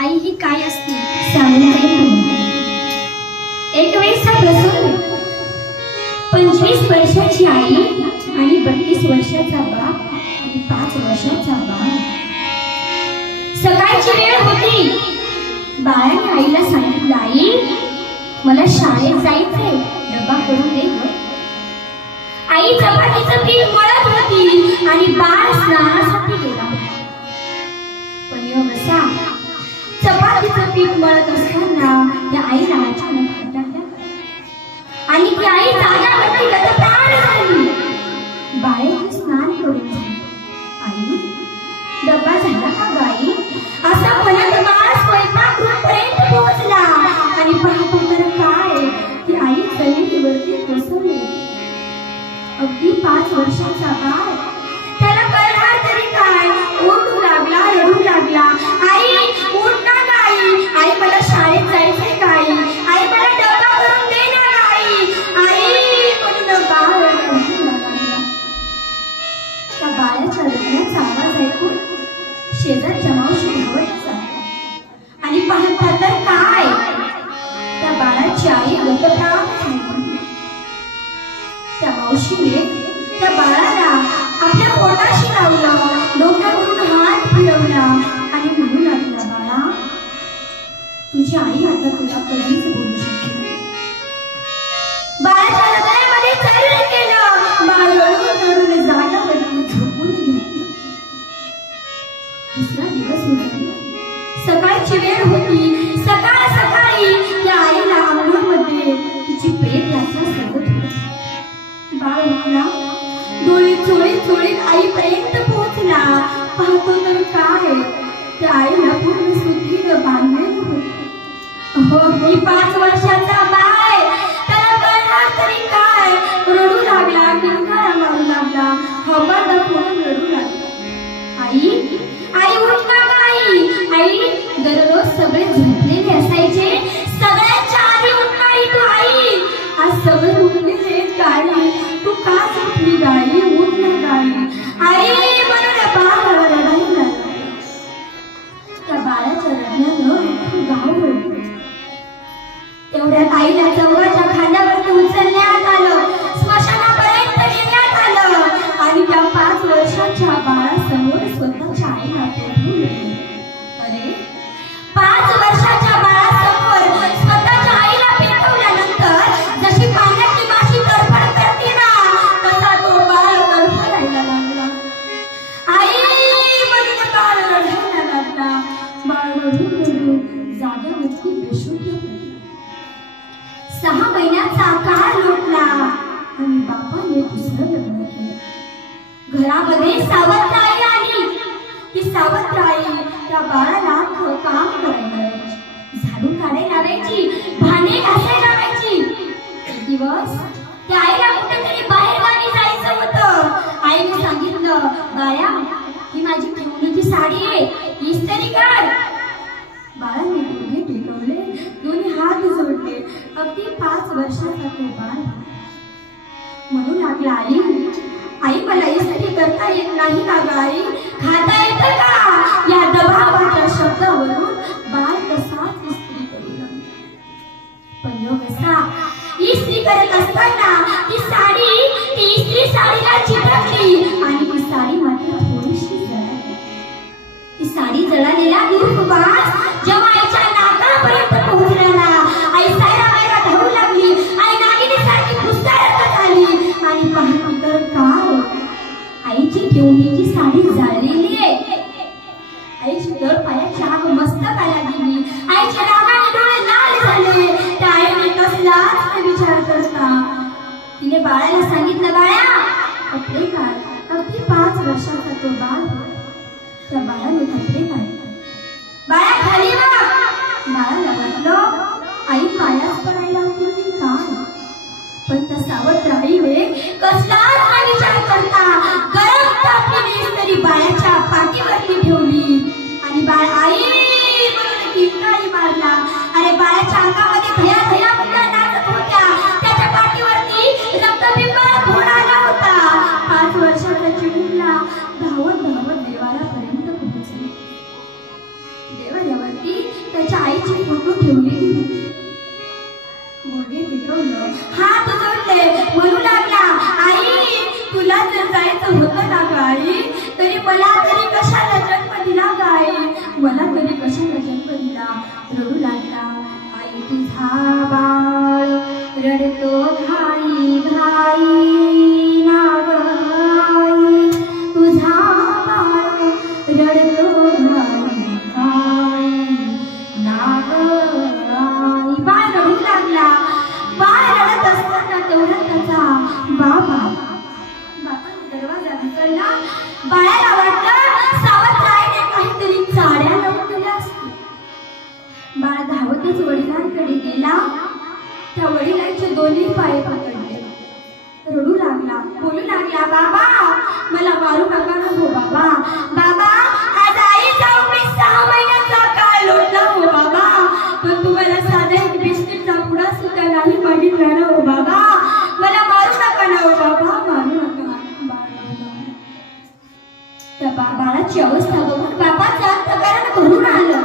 आई ही काय असते सांगून एक वेळेस हा प्रसंग पंचवीस वर्षाची आई आणि बत्तीस वर्षाचा बाप आणि पाच वर्षाचा बाप सकाळची वेळ होती. बाळाने आईला सांगितलं आई मला शाळेत जायचंय. डबा करून दे आई चपातीचं पीठ मळत होती आणि बाळ स्नानासाठी चपातीचं पीठ मळत असताना त्या आईला अचानक आणि ती आई जाग्यावरती गतप्राण झाली. बाळेचे स्नान करून त्या बाळाच्या रडण्याचा आवाज ऐकून शेजारच्या मावशी धावत आणि पाहता तर काय? त्या बाळाची आई गतप्राण झाली त्या मावशीने त्या बाळाला आपल्या पोटाशी लावला डोक्यावरून हात फिरवला आणि म्हणू लागला बाळा तुझी आई आता तुला कधी सकाळची वेळ होती. सकाळ सकाळी त्या आईला अंगणामध्ये तिची प्रेत यात्रा सांगत होती बाळ उठला. डोळे चोळी चोळीत आईपर्यंत पोहोचला. पाहतो तर काय? त्या आईला पूर्ण सुदृढ बांधलेलं होतं. हो मी पाच वर्षाचा बाळ I let you. केलं घरामध्ये सावत्र आई आली ती सावत्र आई त्या बाळाला काम करायला लावायची झाडू काढायला लावायची भांडे घासायला लावायची. एक दिवस त्या आईला कुठेतरी बाहेर गावी जायचं होतं. आईने सांगितलं बाया ही माझी ठेवणीची साडी आहे. हीच तरी काढ. बाळाने गुडघे टिकवले दोन्ही हात जोडले. अगदी पाच वर्षाचा तो बाळ म्हणू लागला आई आई मला इस्त्री करता येत नाही का गाई आई खाता येतं का? आईची साडी झालेली आहे. आईची दळ पायाची मस्त मस्तकाला दिली आईच्या रागाने डोळे लाल झाले. त्या आईने कसलाच विचार करता? तिने बाळाला सांगितलं बाळा कपडे काढ. अगदी पाच वर्षाचा तो बाळ त्या बाळाने कपडे काढले. बाळा खाली बघ. बाळाला वाटलं आई पायाच पडायला होती की काय? पण त्या सावत्र आईने कसलाच विचार करता? जर होतं ना गाई तरी मला तरी कशाला जन्म दिला ग मला तरी कशाला जन्म दिला? रडू लागला आई तुझा बाळ रडतो. बाळाला वाटलं सावत्र आईने काहीतरी चाड्या लावून दिल्या असतील. बाळ धावतच वडिलांकडे गेला. त्या वडिलांचे दोन्ही पाय पकडले. रडू लागला बोलू लागला बाबा मला मारू नका ना हो बाबा. बाबा आज आई जाऊन मी सहा महिन्याचा काळ लोटला हो बाबा. पण तुम्हाला साधा एक बिस्किटचा पुडा सुद्धा नाही मागितला ना हो बाबा. मला मारू नका ना हो बाबा. रडला. अवस्था बघून बाबाचं अंतकरण भरून आलं